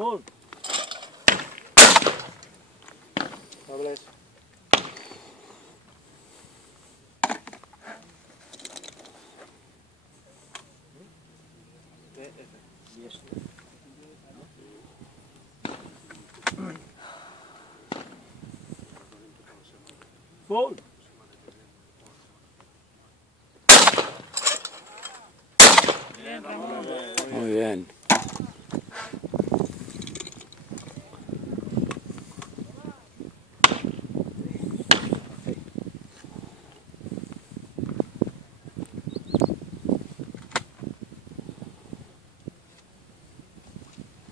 Full. Dobles. Full. Muy bien.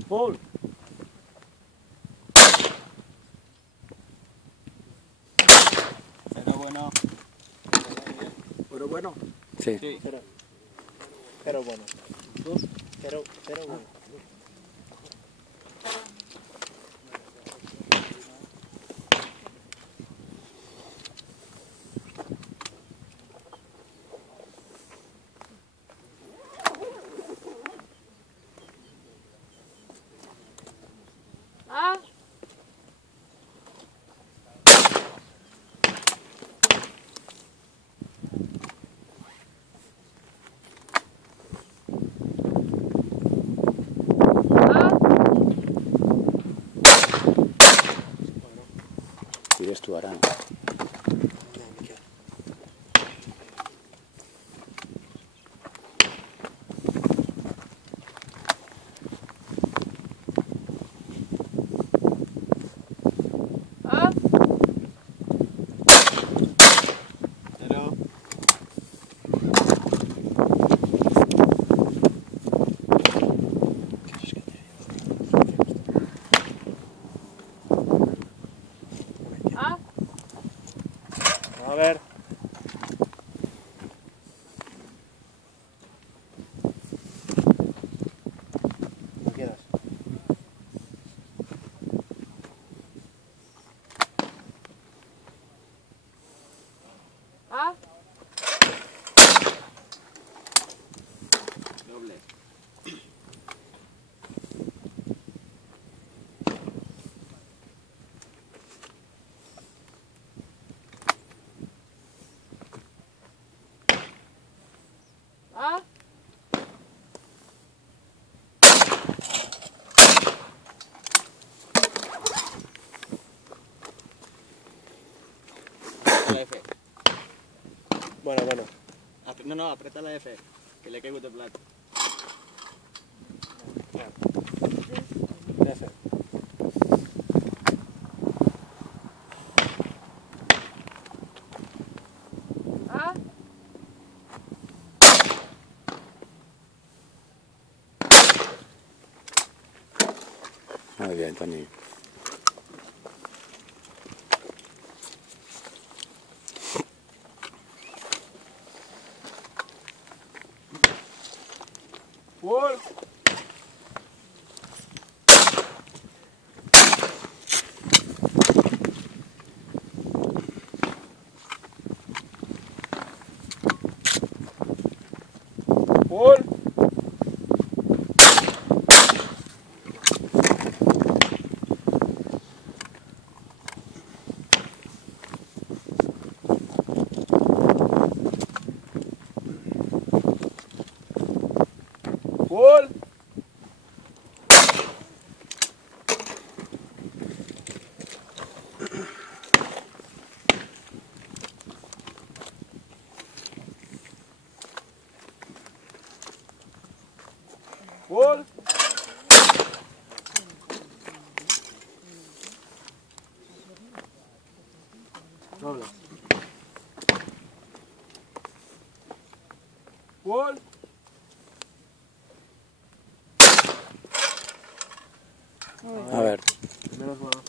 Full. Pero bueno. Pero bueno. Sí. Sí. Pero bueno. Pero bueno. Ah. Tires tu arán. Ah. Pero. Ah. A ver. Como quieras. Ah. Doble. Ah. La F. Bueno. No, aprieta la F. Que le caigo de plato. F. Ah. Muy bien, Tony. Full. Full. Full. Full. Doble. Full. A ver. Menos bueno.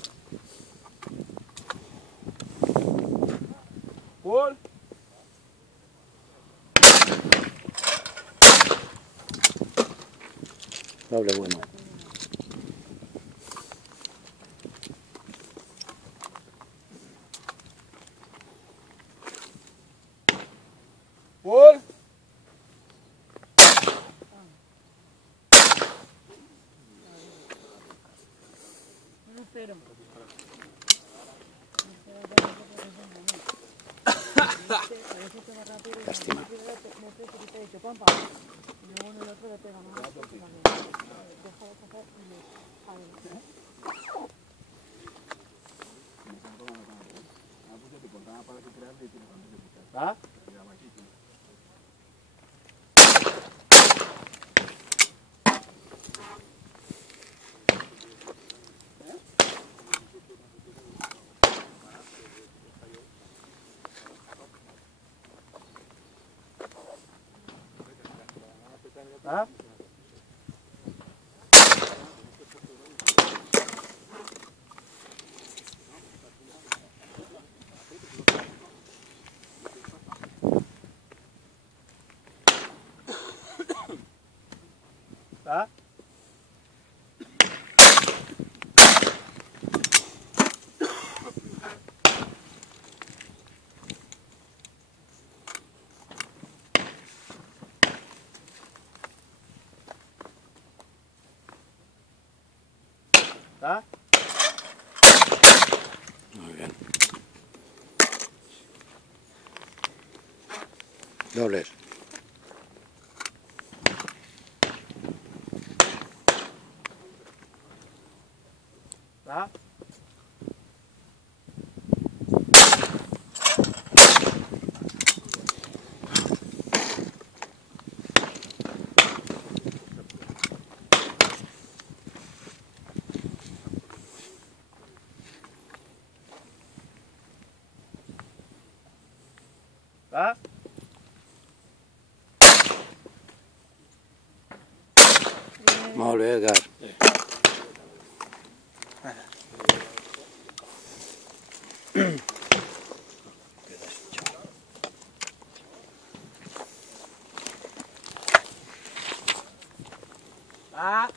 Full. Doble bueno. Full. 0. Lástima. ¿Ah? ¿Ah? ¿Ah? ¿Ah? Muy bien. Dobles. ¿Ah? ¿Ah? Molt bé, Edgar. ¿Ah?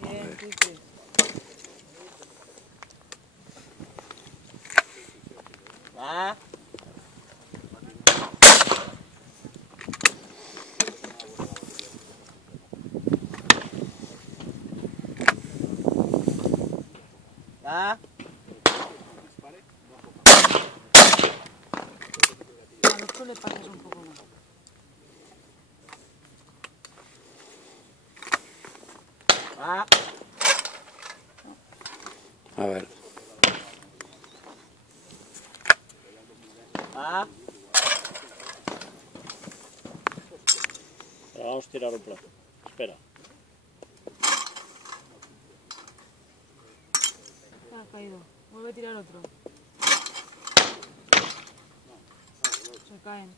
Bien, Quique. ¿Ah? ¿Ah? A los tú le pasas un poco más. ¿Ah? A ver. ¿Ah? Vamos a tirar un plato. Espera. Ha caído. Vuelve a tirar otro. Se caen.